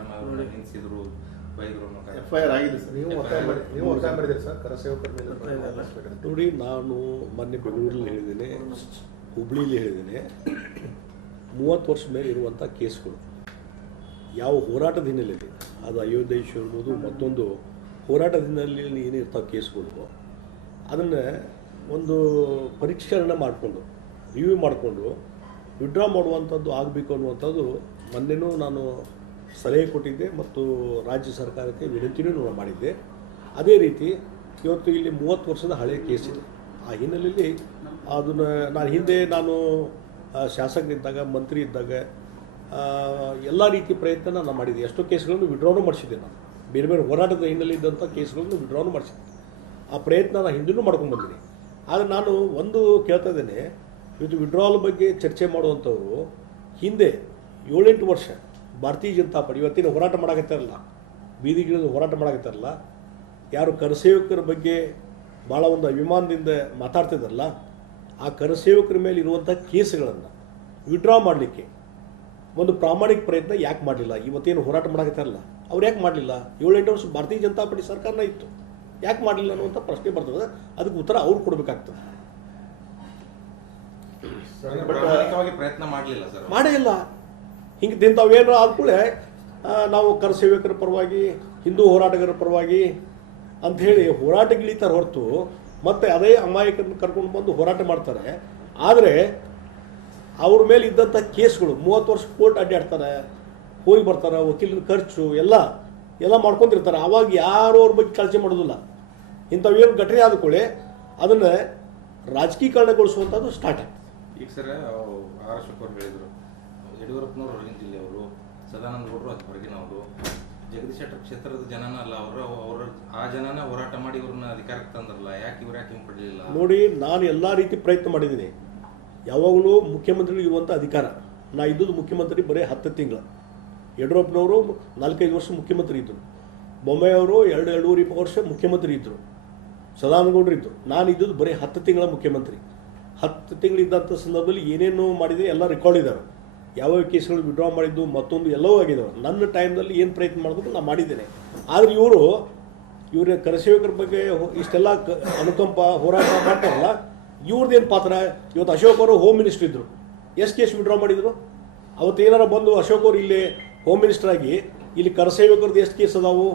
ಸಿದ್ದರಾಮಯ್ಯ ಅವರನ್ನ ನಿಲ್ಲಿಸಿದ್ರು, ಬೈದ್ರು ಅನ್ನೋ FIR ಆಗಿದೆ ಸರ್. ನೀವು ಒತ್ತಾಯ ಮಾಡಿದ್ದೀರಿ ಸರ್ ಕರಸೇವಕರ ಮೇಲೆ? ನೋಡಿ, ನಾನು ಮೊನ್ನೆ ಬೆಂಗಳೂರಲ್ಲಿ ಹೇಳಿದ್ದೇನೆ, ಹುಬ್ಳಿಲಿ ಹೇಳಿದ್ದೇನೆ, 30 ವರ್ಷ ಮೇಲೆ ಇರುವಂಥ ಕೇಸ್ಗಳು ಯಾವ ಹೋರಾಟದ ಹಿನ್ನೆಲೆಯಲ್ಲಿ, ಅದು ಅಯೋಧ್ಯೆ ಇಶ್ಯೂ ಇರ್ಬೋದು, ಮತ್ತೊಂದು ಹೋರಾಟದ ಹಿನ್ನೆಲೆಯಲ್ಲಿ ಏನಿರ್ತಾವೆ ಕೇಸ್ಗಳು, ಅದನ್ನು ಒಂದು ಪರಿಷ್ಕರಣೆ ಮಾಡಿಕೊಂಡು ರಿವ್ಯೂ ಮಾಡಿಕೊಂಡು ವಿಡ್ರಾ ಮಾಡುವಂಥದ್ದು ಆಗಬೇಕು ಅನ್ನುವಂಥದ್ದು ಮೊನ್ನೆನೂ ನಾನು ಸಲಹೆ ಕೊಟ್ಟಿದ್ದೆ ಮತ್ತು ರಾಜ್ಯ ಸರ್ಕಾರಕ್ಕೆ ವಿನಂತಿನೂ ಮಾಡಿದ್ದೆ. ಅದೇ ರೀತಿ ಇವತ್ತು ಇಲ್ಲಿ 30 ವರ್ಷದ ಹಳೆಯ ಕೇಸ್ ಇದೆ. ಆ ಹಿನ್ನೆಲೆಯಲ್ಲಿ ಅದನ್ನು ನಾನು ಶಾಸಕರಿದ್ದಾಗ, ಮಂತ್ರಿ ಇದ್ದಾಗ ಎಲ್ಲ ರೀತಿ ಪ್ರಯತ್ನ ನಾನು ಮಾಡಿದ್ದೆ. ಎಷ್ಟೋ ಕೇಸ್ಗಳನ್ನು ವಿಡ್ರಾನು ಮಾಡಿಸಿದ್ದೆ. ನಾನು ಬೇರೆ ಬೇರೆ ಹೋರಾಟದ ಹಿನ್ನೆಲೆ ಇದ್ದಂಥ ಕೇಸ್ಗಳನ್ನು ವಿಡ್ರಾನು ಮಾಡಿಸಿದ್ದೆ. ಆ ಪ್ರಯತ್ನ ನಾನು ಹಿಂದೂ ಮಾಡ್ಕೊಂಡು ಬಂದಿನಿ. ಆದರೆ ನಾನು ಒಂದು ಕೇಳ್ತಾ ಇದ್ದೇನೆ, ಇವತ್ತು ವಿಡ್ರಾಲ್ ಬಗ್ಗೆ ಚರ್ಚೆ ಮಾಡುವಂಥವ್ರು ಹಿಂದೆ 7-8 ವರ್ಷ ಭಾರತೀಯ ಜನತಾ ಪಾರ್ಟಿ ಇವತ್ತಿನ ಹೋರಾಟ ಮಾಡಾಕತ್ತಾರಲ್ಲ, ಬೀದಿಗಿಳಿದು ಹೋರಾಟ ಮಾಡಾಕತ್ತಾರಲ್ಲ, ಯಾರು ಕರಸೇವಕರ ಬಗ್ಗೆ ಭಾಳ ಒಂದು ಅಭಿಮಾನದಿಂದ ಮಾತಾಡ್ತಿದ್ದಾರಲ್ಲ, ಆ ಕರಸೇವಕರ ಮೇಲೆ ಇರುವಂಥ ಕೇಸ್ಗಳನ್ನು ವಿಡ್ರಾ ಮಾಡಲಿಕ್ಕೆ ಒಂದು ಪ್ರಾಮಾಣಿಕ ಪ್ರಯತ್ನ ಯಾಕೆ ಮಾಡಲಿಲ್ಲ? ಇವತ್ತೇನು ಹೋರಾಟ ಮಾಡಾಕತ್ತಾರಲ್ಲ ಅವ್ರು ಯಾಕೆ ಮಾಡಲಿಲ್ಲ? 7-8 ವರ್ಷ ಭಾರತೀಯ ಜನತಾ ಪಾರ್ಟಿ ಸರ್ಕಾರನ ಇತ್ತು, ಯಾಕೆ ಮಾಡಲಿಲ್ಲ ಅನ್ನುವಂಥ ಪ್ರಶ್ನೆ ಬರ್ತದೆ. ಅದಕ್ಕೆ ಉತ್ತರ ಅವ್ರು ಕೊಡಬೇಕಾಗ್ತದೆ. ಪ್ರಯತ್ನ ಮಾಡಲಿಲ್ಲ ಸರ್, ಮಾಡೇ ಇಲ್ಲ. ಹಿಂಗೆ ಇಂಥವೇನು ಆದ್ಕೂಳೆ ನಾವು ಕರಸೇವಕರ ಪರವಾಗಿ, ಹಿಂದೂ ಹೋರಾಟಗಾರರ ಪರವಾಗಿ ಅಂಥೇಳಿ ಹೋರಾಟಗಿಳಿತಾರೆ ಹೊರತು ಮತ್ತೆ ಅದೇ ಅಮಾಯಕರನ್ನು ಕರ್ಕೊಂಡು ಬಂದು ಹೋರಾಟ ಮಾಡ್ತಾರೆ. ಆದರೆ ಅವ್ರ ಮೇಲೆ ಇದ್ದಂಥ ಕೇಸ್ಗಳು 30 ವರ್ಷ ಕೋರ್ಟ್ ಅಡ್ಡಾಡ್ತಾರೆ, ಹೋಗಿ ಬರ್ತಾರೆ, ವಕೀಲರ ಖರ್ಚು ಎಲ್ಲ ಮಾಡ್ಕೊಂಡಿರ್ತಾರೆ. ಆವಾಗ ಯಾರು ಅವ್ರ ಬಗ್ಗೆ ಕಾಳಜಿ ಮಾಡೋದಿಲ್ಲ. ಇಂಥವೇನು ಘಟನೆ ಆದ ಕೂಡಲೇ ಅದನ್ನು ರಾಜಕೀಕರಣಗೊಳಿಸುವಂಥದ್ದು ಸ್ಟಾರ್ಟ್ ಆಗ್ತದೆ. ಈಗ ಸರ್ ಆರ್ ಅಶೋಕ್ ಅವರು ಹೇಳಿದರು, ಯಡಿಯೂರಪ್ಪನವರು ಹೊರಗಿನ ಜಿಲ್ಲೆಯವರು, ಸದಾನಂದ ಗೌಡರು ಅದು ಹೊರಗಿನವರು, ಜಗದೀಶ್ ಶೆಟ್ಟರ್ ಕ್ಷೇತ್ರದ ಜನನ ಅಲ್ಲ, ಅವರು ಆ ಜನನ ಹೋರಾಟ ಮಾಡಿ ಇವ್ರನ್ನ ಅಧಿಕಾರಕ್ಕೆ ತಂದ್ರಲ್ಲ, ಯಾಕೆ ಹಿಂಪಡಲಿಲ್ಲ? ನೋಡಿ, ನಾನು ಎಲ್ಲ ರೀತಿ ಪ್ರಯತ್ನ ಮಾಡಿದ್ದೀನಿ. ಯಾವಾಗಲೂ ಮುಖ್ಯಮಂತ್ರಿಗಳು ಇರುವಂಥ ಅಧಿಕಾರ. ನಾ ಇದ್ದದ್ದು ಮುಖ್ಯಮಂತ್ರಿ ಬರೀ 10 ತಿಂಗಳು. ಯಡಿಯೂರಪ್ಪನವರು 4-5 ವರ್ಷ ಮುಖ್ಯಮಂತ್ರಿ ಇದ್ದರು, ಬೊಮ್ಮಾಯಿಯವರು 2-2.5 ವರ್ಷ ಮುಖ್ಯಮಂತ್ರಿ ಇದ್ದರು, ಸದಾನಂದ ಗೌಡರು ಇದ್ದರು. ನಾನು ಇದ್ದದ್ದು ಬರೀ 10 ತಿಂಗಳ ಮುಖ್ಯಮಂತ್ರಿ. 10 ತಿಂಗಳಿದ್ದಂಥ ಸಂದರ್ಭದಲ್ಲಿ ಏನೇನು ಮಾಡಿದೆ ಎಲ್ಲ ರೆಕಾರ್ಡ್ ಇದ್ದಾವೆ. ಯಾವ್ಯಾವ ಕೇಸ್ಗಳು ವಿಡ್ರಾ ಮಾಡಿದ್ದು ಮತ್ತೊಂದು ಎಲ್ಲವೂ ಆಗಿದ್ದಾವೆ. ನನ್ನ ಟೈಮ್ನಲ್ಲಿ ಏನು ಪ್ರಯತ್ನ ಮಾಡಬೇಕು ನಾನು ಮಾಡಿದ್ದೇನೆ. ಆದರೆ ಇವ್ರ ಕರಸೇವಕರ ಬಗ್ಗೆ ಇಷ್ಟೆಲ್ಲ ಅನುಕಂಪ ಹೋರಾಟ ಮಾಡ್ತಾರಲ್ಲ, ಇವ್ರದ್ದೇನು ಪಾತ್ರ? ಇವತ್ತು ಅಶೋಕ್ ಅವರು ಹೋಮ್ ಮಿನಿಸ್ಟರ್ ಇದ್ದರು, ಎಷ್ಟು ಕೇಸ್ ವಿಡ್ರಾ ಮಾಡಿದರು? ಅವತ್ತು ಏನಾರ ಬಂದು ಅಶೋಕ್ ಅವರು ಇಲ್ಲಿ ಹೋಮ್ ಮಿನಿಸ್ಟರ್ ಆಗಿ ಇಲ್ಲಿ ಕರಸೇವಕರದ್ದು ಎಷ್ಟು ಕೇಸ್ ಅದಾವು,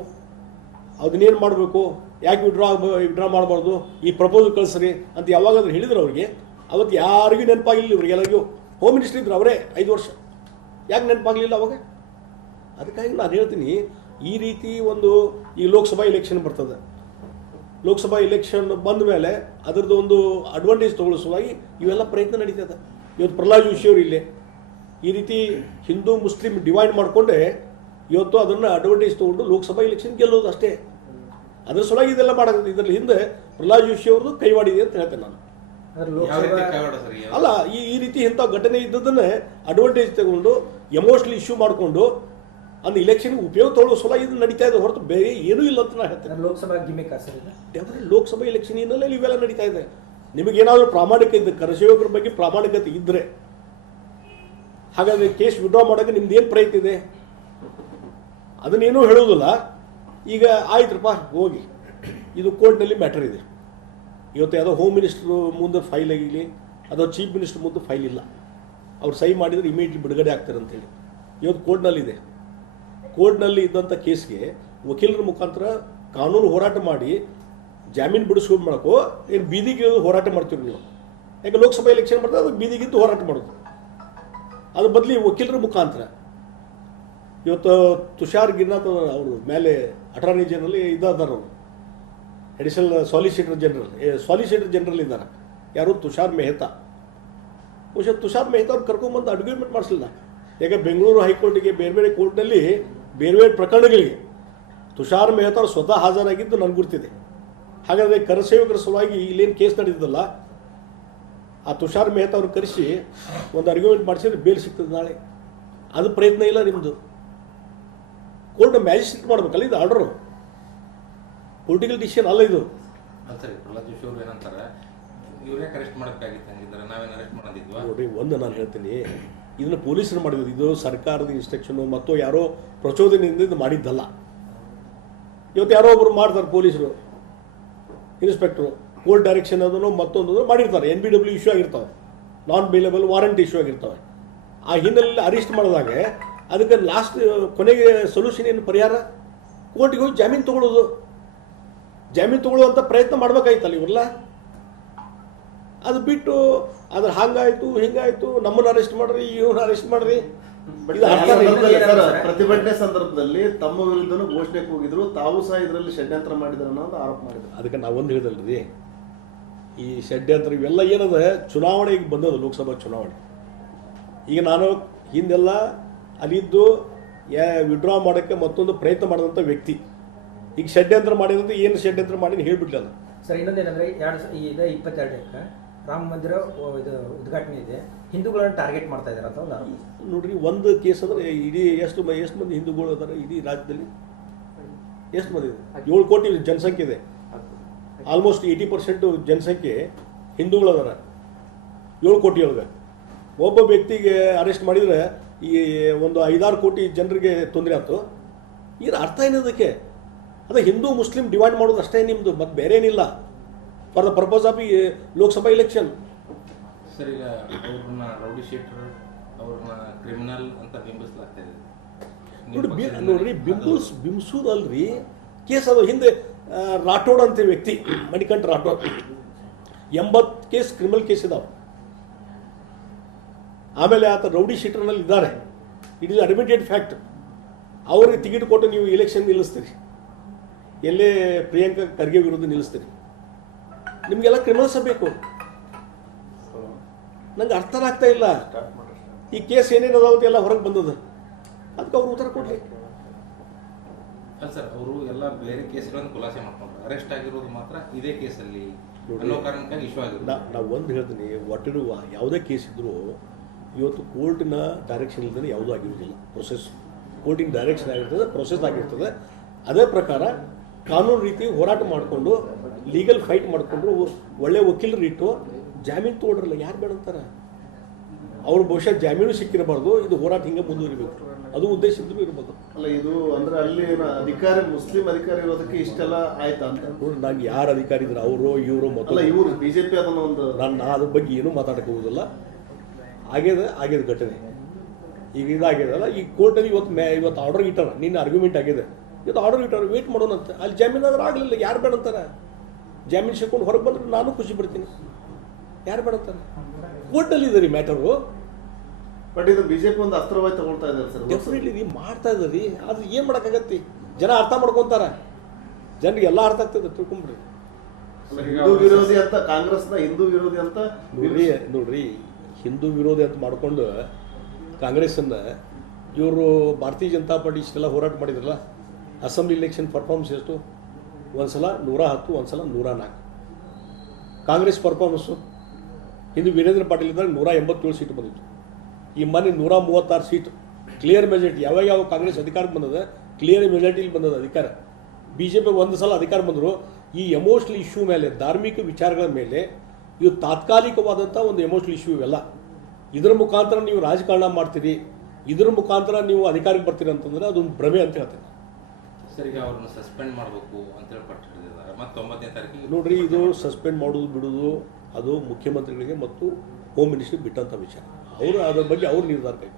ಅದನ್ನೇನು ಮಾಡಬೇಕು, ಯಾಕೆ ವಿಡ್ರಾ ಮಾಡಬಾರ್ದು, ಈ ಪ್ರಪೋಸಲ್ ಕಳಿಸ್ರಿ ಅಂತ ಯಾವಾಗಾದ್ರೂ ಹೇಳಿದ್ರು ಅವ್ರಿಗೆ? ಅವತ್ತು ಯಾರಿಗೂ ನೆನಪಾಗಿಲ್ಲ. ಇವ್ರಿಗೆಲ್ಲರಿಗೂ ಹೋಮ್ ಮಿನಿಸ್ಟರ್ ಇದ್ರು ಅವರೇ 5 ವರ್ಷ, ಯಾಕೆ ನೆನಪಾಗಲಿಲ್ಲ ಅವಾಗ? ಅದಕ್ಕಾಗಿ ನಾನು ಹೇಳ್ತೀನಿ, ಈ ರೀತಿ ಈ ಲೋಕಸಭಾ ಎಲೆಕ್ಷನ್ ಬರ್ತದೆ. ಲೋಕಸಭಾ ಎಲೆಕ್ಷನ್ ಬಂದ ಮೇಲೆ ಅದರದ್ದು ಒಂದು ಅಡ್ವಾಂಟೇಜ್ ತಗೊಳ್ಳೋ ಸಲುವಾಗಿ ಇವೆಲ್ಲ ಪ್ರಯತ್ನ ನಡೀತದೆ. ಇವತ್ತು ಪ್ರಹ್ಲಾದ್ ಜೋಶಿ ಅವರು ಇಲ್ಲೇ ಈ ರೀತಿ ಹಿಂದೂ ಮುಸ್ಲಿಂ ಡಿವೈಡ್ ಮಾಡಿಕೊಂಡೆ ಇವತ್ತು ಅದನ್ನು ಅಡ್ವಾಂಟೇಜ್ ತೊಗೊಂಡು ಲೋಕಸಭಾ ಎಲೆಕ್ಷನ್ ಗೆಲ್ಲೋದು ಅಷ್ಟೇ. ಅದರ ಸಲುವಾಗಿ ಇದೆಲ್ಲ ಮಾಡೋದು. ಇದರಲ್ಲಿ ಹಿಂದೆ ಪ್ರಹ್ಲಾದ್ ಜೋಶಿ ಅವ್ರದ್ದು ಕೈವಾಡಿದೆ ಅಂತ ಹೇಳ್ತೇನೆ ನಾನು. ಅಲ್ಲ, ಈ ರೀತಿ ಇಂಥ ಘಟನೆ ಇದ್ದದನ್ನೇ ಅಡ್ವಾಂಟೇಜ್ ತಗೊಂಡು ಎಮೋಷನಲ್ ಇಶ್ಯೂ ಮಾಡಿಕೊಂಡು ಅಂದ್ರೆ ಇಲೆಕ್ಷನ್ಗೆ ಉಪಯೋಗ ತಗೊಳ್ಳೋ ಸಲ ಇದು ನಡೀತಾ ಇದೆ ಹೊರತು ಬೇರೆ ಏನೂ ಇಲ್ಲ ಅಂತ ನಾನು ಹೇಳ್ತೇನೆ. ಲೋಕಸಭಾ ಎಲೆಕ್ಷನ್ ಹಿನ್ನೆಲೆಯಲ್ಲಿ ಇವೆಲ್ಲ ನಡೀತಾ ಇದೆ. ನಿಮಗೇನಾದರೂ ಪ್ರಾಮಾಣಿಕ ಇದ್ದ ಕರಸೇವಕರ ಬಗ್ಗೆ ಪ್ರಾಮಾಣಿಕತೆ ಇದ್ದರೆ ಹಾಗಾದರೆ ಕೇಸ್ ವಿಡ್ರಾ ಮಾಡೋಕ್ಕೆ ನಿಮ್ದು ಏನು ಪ್ರಯತ್ನ ಇದೆ? ಅದನ್ನೇನೂ ಹೇಳೋದಿಲ್ಲ. ಈಗ ಆಯ್ತುರಪ್ಪ ಹೋಗಿ, ಇದು ಕೋರ್ಟ್ನಲ್ಲಿ ಮ್ಯಾಟರ್ ಇದೆ. ಇವತ್ತು ಯಾವುದೋ ಹೋಮ್ ಮಿನಿಸ್ಟ್ರು ಮುಂದೆ ಫೈಲ್ ಆಗಿರಲಿ, ಅಥವಾ ಚೀಫ್ ಮಿನಿಸ್ಟರ್ ಮುಂದೆ ಫೈಲ್ ಇಲ್ಲ, ಅವ್ರು ಸಹಿ ಮಾಡಿದರೆ ಇಮಿಡಿಯೇಟ್ಲಿ ಬಿಡುಗಡೆ ಆಗ್ತಾರೆ ಅಂತೇಳಿ ಇವತ್ತು ಕೋರ್ಟ್ನಲ್ಲಿದೆ. ಕೋರ್ಟ್ನಲ್ಲಿ ಇದ್ದಂಥ ಕೇಸ್ಗೆ ವಕೀಲರ ಮುಖಾಂತರ ಕಾನೂನು ಹೋರಾಟ ಮಾಡಿ ಜಾಮೀನು ಬಿಡಿಸ್ಕೊಂಡು ಮಾಡೋಕ್ಕೋ ಏನು ಬೀದಿಗೆ ಹೋರಾಟ ಮಾಡ್ತೀವಿ ನೀವು? ಯಾಕೆ ಲೋಕಸಭಾ ಎಲೆಕ್ಷನ್ ಬರ್ತದೆ, ಅದಕ್ಕೆ ಬೀದಿಗಿದ್ದು ಹೋರಾಟ ಮಾಡೋದು. ಅದ್ರ ಬದಲಿ ವಕೀಲರ ಮುಖಾಂತರ ಇವತ್ತು ತುಷಾರ್ ಗಿರ್ನಾಥ್ ಅವರು ಮೇಲೆ ಅಟಾರ್ನಿ ಜನರಲ್ ಇದ್ದಾರೆ, ಅವರು ಅಡಿಷನಲ್ ಸಾಲಿಸಿಟರ್ ಜನರಲ್ ಇದ್ದಾರೆ. ಯಾರು? ತುಷಾರ್ ಮೆಹ್ತಾ. ಬಹುಶಃ ತುಷಾರ್ ಮೆಹ್ತಾ ಅವ್ರು ಕರ್ಕೊಂಡ್ಬಂದು ಅಡ್ಗ್ಯೂಮೆಂಟ್ ಮಾಡಿಸಲಿಲ್ಲ. ಯಾಕೆ ಬೆಂಗಳೂರು ಹೈಕೋರ್ಟಿಗೆ ಬೇರೆ ಬೇರೆ ಕೋರ್ಟ್ನಲ್ಲಿ ಬೇರೆ ಬೇರೆ ಪ್ರಕರಣಗಳಿಗೆ ತುಷಾರ್ ಮೆಹ್ತಾ ಅವರು ಸ್ವತಃ ಹಾಜರಾಗಿದ್ದು ನನಗೆ ಗುರ್ತಿದೆ. ಹಾಗಾದರೆ ಕರಸೇವಕರ ಸಲುವಾಗಿ ಇಲ್ಲೇನು ಕೇಸ್ ನಡೆದಿದ್ದಲ್ಲ, ಆ ತುಷಾರ್ ಮೆಹ್ತಾ ಅವ್ರು ಕರೆಸಿ ಒಂದು ಅರ್ಗ್ಯುಮೆಂಟ್ ಮಾಡಿಸಿದ್ರೆ ಬೇಲ್ ಸಿಗ್ತದೆ ನಾಳೆ. ಅದು ಪ್ರಯತ್ನ ಇಲ್ಲ ನಿಮ್ಮದು. ಕೋರ್ಟ್ ಮ್ಯಾಜಿಸ್ಟ್ರೇಟ್ ಮಾಡಬೇಕಲ್ಲ, ಇದು ಆರ್ಡರು, ಪೊಲಿಟಿಕಲ್ ಡಿಸಿಷನ್ ಅಲ್ಲ ಇದು. ಸರಿ, ಪ್ರಹ್ಲಾದ್ ಜೋಶಿ ಅವರು ಏನಂತಾರೆ, ಇವರೇ ಅರೆಸ್ಟ್ ಮಾಡಬೇಕಾಗಿತ್ತು, ಹಂಗಿದ್ರೆ ನಾವೇನು ಅರೆಸ್ಟ್ ಮಾಡೋದಿದ್ವಾ? ನೋಡಿ, ಒಂದು ನಾನು ಹೇಳ್ತೀನಿ, ಇದನ್ನು ಪೊಲೀಸರು ಮಾಡಿದ್ರು, ಇದು ಸರ್ಕಾರದ ಇನ್ಸ್ಟ್ರಕ್ಷನು ಮತ್ತು ಯಾರೋ ಪ್ರಚೋದನೆಯಿಂದ ಇದು ಮಾಡಿದ್ದಲ್ಲ. ಇವತ್ತು ಯಾರೋ ಒಬ್ಬರು ಮಾಡ್ತಾರೆ ಪೊಲೀಸರು, ಇನ್ಸ್ಪೆಕ್ಟ್ರು, ಕೋರ್ಟ್ ಡೈರೆಕ್ಷನ್ ಅದನ್ನು ಮತ್ತೊಂದು ಮಾಡಿರ್ತಾರೆ, NBW ಇಶ್ಯೂ ಆಗಿರ್ತಾವೆ, ನಾನ್ ಬೇಲೇಬಲ್ ವಾರಂಟ್ ಇಶ್ಯೂ ಆಗಿರ್ತವೆ. ಆ ಹಿನ್ನೆಲೆಯಲ್ಲಿ ಅರೆಸ್ಟ್ ಮಾಡಿದಾಗ ಅದಕ್ಕೆ ಲಾಸ್ಟ್ ಕೊನೆಗೆ ಸೊಲ್ಯೂಷನ್ ಏನು ಪರಿಹಾರ? ಕೋರ್ಟಿಗೆ ಹೋಗಿ ಜಾಮೀನು ತಗೊಳ್ಳೋವಂಥ ಪ್ರಯತ್ನ ಮಾಡ್ಬೇಕಾಯ್ತಲ್ಲ ಇವರೆಲ್ಲ. ಅದು ಬಿಟ್ಟು ಅದ್ರ ಹಂಗಾಯ್ತು ಹಿಂಗಾಯ್ತು, ನಮ್ಮನ್ನು ಅರೆಸ್ಟ್ ಮಾಡ್ರಿ, ಇವ್ರನ್ನ ಅರೆಸ್ಟ್ ಮಾಡ್ರಿ. ಇದು ಅರ್ಥ ಪ್ರತಿಭಟನೆ ಸಂದರ್ಭದಲ್ಲಿ ತಮ್ಮ ವಿರುದ್ಧನೂ ಘೋಷಣೆ ಕೂಗಿದ್ರು, ತಾವು ಸಹ ಇದರಲ್ಲಿ ಷಡ್ಯಂತ್ರ ಮಾಡಿದ್ರು ಅನ್ನೋದು ಆರೋಪ ಮಾಡಿದ್ರು. ಅದಕ್ಕೆ ನಾವೊಂದು ಹೇಳಿದಲ್ರಿ, ಈ ಷಡ್ಯಂತ್ರ ಇವೆಲ್ಲ ಏನದ ಚುನಾವಣೆಗೆ ಬಂದದ್ದು, ಲೋಕಸಭಾ ಚುನಾವಣೆ. ಈಗ ನಾನು ಹಿಂದೆಲ್ಲ ಅಲ್ಲಿದ್ದು ವಿಡ್ರಾ ಮಾಡೋಕ್ಕೆ ಮತ್ತೊಂದು ಪ್ರಯತ್ನ ಮಾಡಿದಂಥ ವ್ಯಕ್ತಿ ಈಗ ಷಡ್ಯಂತ್ರ ಮಾಡಿದಂತೆ ಏನು ಷಡ್ಯಂತ್ರ ಮಾಡಿ ಹೇಳ್ಬಿಡ್ಲಲ್ಲ. ಸರ್ ಇನ್ನೊಂದೇನಂದ್ರೆ 2022 ರಾಮ ಮಂದಿರ ಇದು ಉದ್ಘಾಟನೆ ಇದೆ, ಹಿಂದೂಗಳನ್ನು ಟಾರ್ಗೆಟ್ ಮಾಡ್ತಾ ಇದ್ದಾರೆ ಅಂತ ಒಂದು ಆರೋಪ. ನೋಡ್ರಿ, ಒಂದು ಕೇಸ್ ಅಂದ್ರೆ ಇಡೀ ಎಷ್ಟು ಮಂದಿ ಹಿಂದೂಗಳು ಅದಾರೆ ಇಡೀ ರಾಜ್ಯದಲ್ಲಿ? ಎಷ್ಟು ಮಂದಿ ಇದೆ? 7 ಕೋಟಿ ಜನಸಂಖ್ಯೆ ಇದೆ. ಆಲ್ಮೋಸ್ಟ್ 80% ಜನಸಂಖ್ಯೆ ಹಿಂದೂಗಳು ಅದಾರ 7 ಕೋಟಿ ಒಳಗೆ. ಒಬ್ಬ ವ್ಯಕ್ತಿಗೆ ಅರೆಸ್ಟ್ ಮಾಡಿದರೆ ಈ ಒಂದು 5-6 ಕೋಟಿ ಜನರಿಗೆ ತೊಂದರೆ ಆಯ್ತು. ಏನು ಅರ್ಥ ಏನದಕ್ಕೆ? ಅದೇ ಹಿಂದೂ ಮುಸ್ಲಿಂ ಡಿವೈಡ್ ಮಾಡೋದು ಅಷ್ಟೇ ನಿಮ್ಮದು, ಮತ್ತು ಬೇರೆ ಏನಿಲ್ಲ. ಫಾರ್ ದ ಪರ್ಪಸ್ ಆಫ್ ಈ ಲೋಕಸಭಾ ಇಲೆಕ್ಷನ್. ಸರ್, ಈಗ ಅವ್ರನ್ನ ರೌಡಿ ಶೀಟರ್, ಅವ್ರನ್ನ ಕ್ರಿಮಿನಲ್ ಅಂತ ಬಿಂಬಿಸಲಾಗ್ತಾ ಇದೆ. ನೋಡ್ರಿ, ಬಿಂಬಿಸೋದಲ್ರಿ, ಕೇಸ್ ಅದು. ಹಿಂದೆ ರಾಠೋಡ್ ಅಂತ ವ್ಯಕ್ತಿ, Manikanta Rathod, 80 case criminal case ಇದಾವೆ. ಆಮೇಲೆ ಆತ ರೌಡಿ ಶೀಟರ್ನಲ್ಲಿ ಇದ್ದಾರೆ. It is admitted fact. ಅವ್ರಿಗೆ ಟಿಕೆಟ್ ಕೊಟ್ಟು ನೀವು ಎಲೆಕ್ಷನ್ ನಿಲ್ಲಿಸ್ತೀರಿ, ಎಲ್ಲೇ ಪ್ರಿಯಾಂಕಾ ಖರ್ಗೆ ವಿರುದ್ಧ ನಿಲ್ಲಿಸ್ತೀರಿ. ನಿಮಗೆಲ್ಲ ಕ್ರಿಮಿನಲ್ಸ್ ಬೇಕು. ನಂಗೆ ಅರ್ಥ ಆಗ್ತಾ ಇಲ್ಲ. ಈ ಕೇಸ್ ಏನೇನು ಅದಾವತ್ತು ಎಲ್ಲ ಹೊರಗೆ ಬಂದದ, ಅದಕ್ಕೆ ಅವ್ರು ಉತ್ತರ ಕೊಡ್ಲಿ. ಅಲ್ಲ ಸರ್, ಅವರು ಎಲ್ಲ ಬೇರೆ ಕೇಸ್ಗಳನ್ನು ಖುಲಾಸೆ ಮಾಡ್ಕೊಂಡ್ರು, ಅರೆಸ್ಟ್ ಆಗಿರೋದು ಮಾತ್ರ ಇದೇ ಕೇಸಲ್ಲಿ ಅನ್ನೋ ಕಾರಣಕ್ಕಾಗಿ ಇಶ್ಯೂ ಆಗಿರೋದು. ನಾವು ಒಂದು ಹೇಳ್ತೀನಿ, ಒಟ್ಟಿರುವ ಯಾವುದೇ ಕೇಸ್ ಇದ್ದರೂ ಇವತ್ತು ಕೋರ್ಟಿನ ಡೈರೆಕ್ಷನ್ ಇಲ್ಲದೇ ಯಾವುದೂ ಆಗಿರೋದಿಲ್ಲ. ಪ್ರೊಸೆಸ್ ಕೋರ್ಟಿನ ಡೈರೆಕ್ಷನ್ ಆಗಿರ್ತದೆ, ಪ್ರೊಸೆಸ್ ಆಗಿರ್ತದೆ. ಅದೇ ಪ್ರಕಾರ ಕಾನೂನು ರೀತಿ ಹೋರಾಟ ಮಾಡಿಕೊಂಡು ಲೀಗಲ್ ಫೈಟ್ ಮಾಡಿಕೊಂಡು ಒಳ್ಳೆ ವಕೀಲರು ಇಟ್ಟು ಜಾಮೀನು ತೊಗೊಳ್ರಲ್ಲ, ಯಾರು ಬೇಡ ಅಂತಾರೆ? ಅವ್ರು ಬಹುಶಃ ಜಾಮೀನು ಸಿಕ್ಕಿರಬಾರ್ದು, ಇದು ಹೋರಾಟ ಹಿಂಗೆ ಮುಂದುವರಿಬೇಕು, ಅದು ಉದ್ದೇಶ ಇದ್ರೂ ಇರ್ಬೋದು. ಅಲ್ಲ, ಇದು ಅಂದ್ರೆ ಅಲ್ಲಿ ಅಧಿಕಾರಿ ಮುಸ್ಲಿಂ ಅಧಿಕಾರಿ ಇರೋದಕ್ಕೆ ಇಷ್ಟೆಲ್ಲ ಆಯ್ತಾ ಅಂತ ನೋಡಿ, ನಂಗೆ ಯಾರು ಅಧಿಕಾರಿ ಇದ್ರು ಅವರು ಇವರು ಅಲ್ಲ, ಇವರು ಬಿಜೆಪಿ ಅದನ್ನ ಒಂದು ನಾನು ಅದ್ರ ಬಗ್ಗೆ ಏನೂ ಮಾತಾಡಕ್ಕೆ ಹೋಗೋದಿಲ್ಲ. ಆಗ್ಯದ ಘಟನೆ ಈಗ ಇದಾಗ್ಯದಲ್ಲ. ಈ ಕೋರ್ಟಲ್ಲಿ ಇವತ್ತು ಆರ್ಡರ್ ಇಟ್ಟಾರ, ನಿನ್ನ ಆರ್ಗ್ಯುಮೆಂಟ್ ಆಗಿದೆ, ಇವತ್ತು ಆರ್ಡರ್ ಇಟ್ಟಾರ, ವೇಟ್ ಮಾಡೋಣಂತ. ಅಲ್ಲಿ ಜಾಮೀನು ಆದ್ರೆ ಆಗಲಿಲ್ಲ, ಯಾರು ಬೇಡ ಅಂತಾರೆ? ಜಾಮೀನು ಸಿಕ್ಕೊಂಡು ಹೊರಗೆ ಬಂದ್ರೆ ನಾನು ಖುಷಿ ಪಡ್ತೀನಿ, ಯಾರು ಬೇಡ ಅಂತಾರೆ? ಕೋರ್ಟಲ್ಲಿ ಇದೆ ರೀ ಮ್ಯಾಟರು. ಬಟ್ ಇದು ಬಿಜೆಪಿ ಒಂದು ಅಸ್ತ್ರವಾಗಿ ತಗೊಳ್ತಾ ಇದ್ದಾರೆ ಸರ್. ಡೆಫಿನೆಟ್ಲಿ ರೀ, ಮಾಡ್ತಾ ಇದ್ದಾರೆ. ಆದ್ರೆ ಏನು ಮಾಡೋಕ್ಕಾಗತ್ತೆ? ಜನ ಅರ್ಥ ಮಾಡ್ಕೊತಾರೆ, ಜನರಿಗೆ ಎಲ್ಲ ಅರ್ಥ ಆಗ್ತದೆ, ತಿಳ್ಕೊಂಬಿಡ್ರಿ. ಹಿಂದೂ ವಿರೋಧಿ ಅಂತ ಕಾಂಗ್ರೆಸ್ನ ಹಿಂದೂ ವಿರೋಧಿ ಅಂತ ನೋಡ್ರಿ, ಹಿಂದೂ ವಿರೋಧಿ ಅಂತ ಮಾಡಿಕೊಂಡು ಕಾಂಗ್ರೆಸ್ಸನ್ನು ಇವರು ಭಾರತೀಯ ಜನತಾ ಪಾರ್ಟಿ ಇಷ್ಟೆಲ್ಲ ಹೋರಾಟ ಮಾಡಿದ್ರಲ್ಲ. ಅಸೆಂಬ್ಲಿ ಇಲೆಕ್ಷನ್ ಪರ್ಫಾರ್ಮೆನ್ಸ್ ಎಷ್ಟು? ಒಂದ್ಸಲ 110, ಒಂದ್ಸಲ 104. ಕಾಂಗ್ರೆಸ್ ಪರ್ಫಾರ್ಮೆನ್ಸು ಹಿಂದೂ ವೀರೇಂದ್ರ ಪಾಟೀಲ್ ಇದ್ದಾಗ 187 ಸೀಟು ಬಂದಿತ್ತು. ಈ ಮೊನ್ನೆ 136 ಸೀಟು ಕ್ಲಿಯರ್ ಮೆಜಾರಿಟಿ. ಯಾವ ಕಾಂಗ್ರೆಸ್ ಅಧಿಕಾರಕ್ಕೆ ಬಂದದ, ಕ್ಲಿಯರ್ ಮೆಜಾರಿಟಿಲಿ ಬಂದದ ಅಧಿಕಾರ. BJP ಒಂದು ಸಲ ಅಧಿಕಾರ ಬಂದರು. ಈ ಎಮೋಷನಲ್ ಇಶ್ಯೂ ಮೇಲೆ, ಧಾರ್ಮಿಕ ವಿಚಾರಗಳ ಮೇಲೆ, ಇದು ತಾತ್ಕಾಲಿಕವಾದಂಥ ಒಂದು ಎಮೋಷನಲ್ ಇಶ್ಯೂ ಇವೆಲ್ಲ. ಇದರ ಮುಖಾಂತರ ನೀವು ರಾಜಕಾರಣ ಮಾಡ್ತೀರಿ, ಇದರ ಮುಖಾಂತರ ನೀವು ಅಧಿಕಾರಕ್ಕೆ ಬರ್ತೀರಿ ಅಂತಂದ್ರೆ ಅದೊಂದು ಭ್ರಮೆ ಅಂತ ಹೇಳ್ತೀನಿ. ಸರ್, ಈಗ ಅವ್ರನ್ನ ಸಸ್ಪೆಂಡ್ ಮಾಡಬೇಕು ಅಂತೇಳಿ ಪಟ್ಟಿದ್ದಾರೆ. ಮತ್ತು 9ನೇ ತಾರೀಕಿಗೆ ನೋಡ್ರಿ, ಇದು ಸಸ್ಪೆಂಡ್ ಮಾಡೋದು ಬಿಡೋದು ಅದು ಮುಖ್ಯಮಂತ್ರಿಗಳಿಗೆ ಮತ್ತು ಹೋಮ್ ಮಿನಿಸ್ಟ್ರಿಗೆ ಬಿಟ್ಟಂಥ ವಿಚಾರ. ಅವರು ಅದರ ಬಗ್ಗೆ ಅವ್ರು ನಿರ್ಧಾರ ಕೈಗೊಳ್ಳಿ.